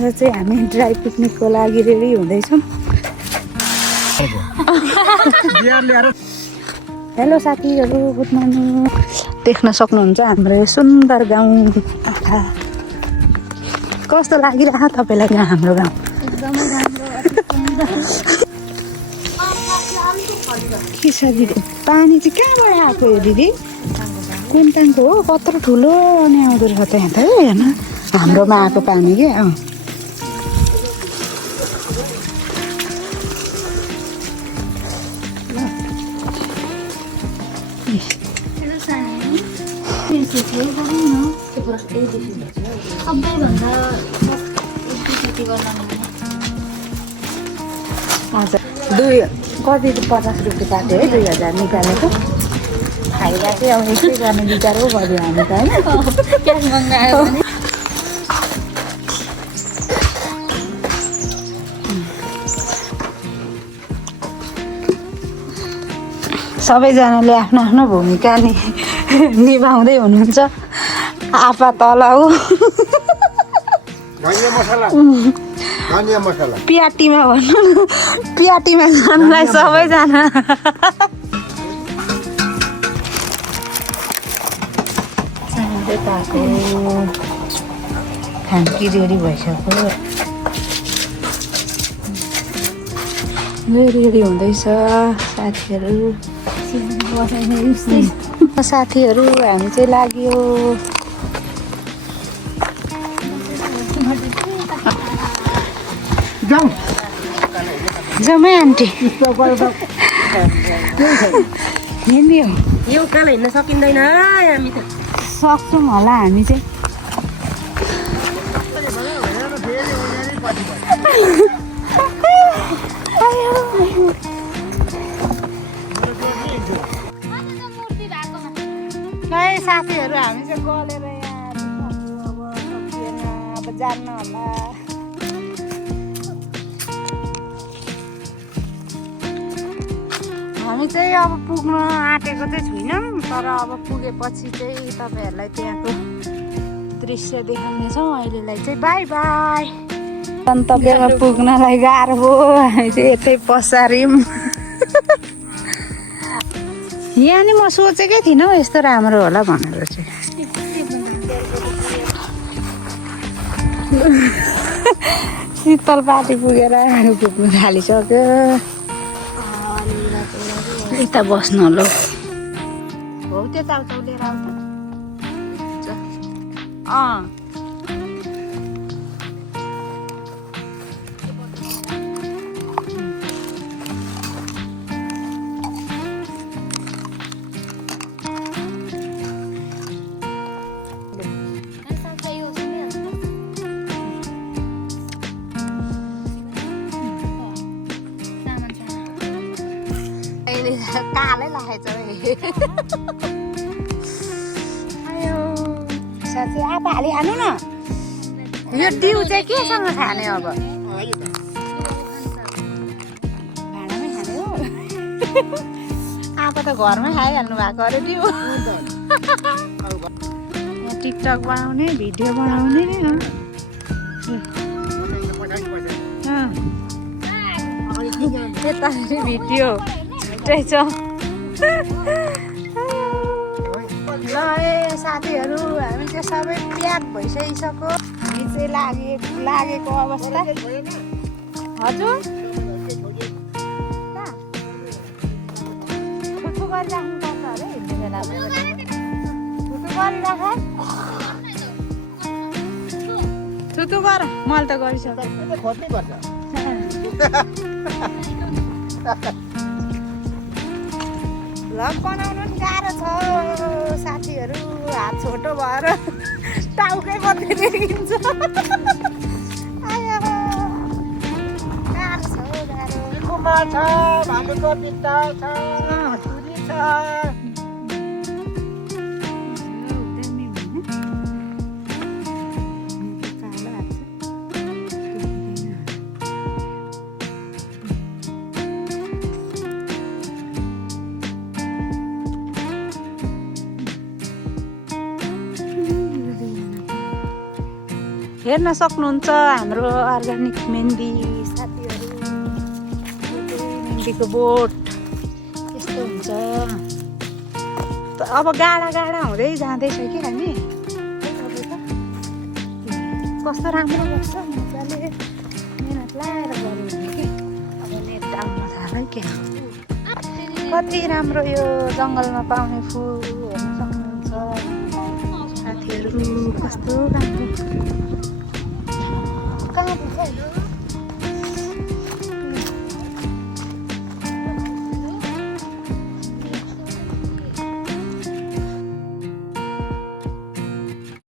आज चाहिँ हामी ड्राई पिकनिकको लागि रेडी हुँदैछौँ। हेलो साथीहरू, गुड मर्निङ। देख्न सक्नुहुन्छ हाम्रो सुन्दर गाउँ। कस्तो लागिरहेको तपाईँलाई यहाँ हाम्रो गाउँ? एकदमै राम्रो। के छ दिदी, पानी चाहिँ कहाँबाट आएको हो दिदी? कुन्ताङको हो, कत्रो ठुलो अनि आउँदो रहेछ त्यहाँ त हेर्न। हाम्रोमा आएको पानी के हजुर। कति 50 रुपियाँ काट्यो है, 2000 निकालेको। खाइरहेको चाहिँ अब यस्तै गर्ने विचार हो गऱ्यो हामी त होइन। क्यास मगायो भने सबैजनाले आफ्नो आफ्नो भूमिका निभाउँदै हुनुहुन्छ। आपा तल हो, प्याटीमा भन्नु, प्याटीमा जानुलाई सबैजना पाएको खानकी रेडी भइसक्यो, रेडी हुँदैछ साथीहरू। साथीहरू हामी चाहिँ लाग्यो जम्मै आन्टी हिँड्यो। यो उकालो हिँड्न सकिँदैन हामी त। सक्छौँ होला हामी चाहिँ। खै साथीहरू हामी चाहिँ गलेर यहाँ अब सकिएन, अब जान्न होला। हामी चाहिँ अब पुग्न आँटेको चाहिँ छैनौँ, तर अब पुगेपछि चाहिँ तपाईँहरूलाई त्यहाँको दृश्य देखाउनेछौँ। अहिलेलाई चाहिँ बाई बाई। गन्तव्यमा पुग्नलाई गाह्रो हो, हामी चाहिँ यतै पसार्यौँ। यहाँ नि म सोचेकै थिइनँ हौ यस्तो राम्रो होला भनेर चाहिँ। शीतल पार्टी पुगेर पुग्नु थालिसक्यो। यता बस्नु होला हो, त्यो चाउचाउ लिएर आउँछ। कालै लागेछ आयो साथी। आप हालिहाल्नु न, यो डिउ चाहिँ केसँग खाने अब? भाँडामै खाने हो। आप त घरमै खाइहाल्नु भएको अरे डिउ। टिकटक बनाउने, भिडियो बनाउने यता भिडियो छुट्टै छ। ल साथीहरू, हामी चाहिँ सबै प्याक भइसकिसक्यो। हामी चाहिँ लागेको अवस्था। हजुर थुतु गरिराख्नुपर्छ अरे हिँड्ने बेला। थुतु गरिराख, थुतु गर। मैले त गरिसकेँ। भ्लग बनाउनु नि गाह्रो छ साथीहरू, हात छोटो भएर टाउकै मात्रै देखिन्छ। गाह्रो छ गाह्रो। कुमार छ, भालुको बित्ता छ, छुरी छ। हेर्न सक्नुहुन्छ हाम्रो अर्ग्यानिक मेहन्दी साथीहरू। मेहन्दीको बोट यस्तो हुन्छ। अब गाडा हुँदै जाँदैछ कि हामी। कस्तो राम्रो गर्छ मजाले मेहनत लाएर गऱ्यो भने कि अब नेट आउन थाल्यो के कति राम्रो यो जङ्गलमा पाउने फुल हेर्न सक्नुहुन्छ साथीहरू। कस्तो राम्रो कहाँ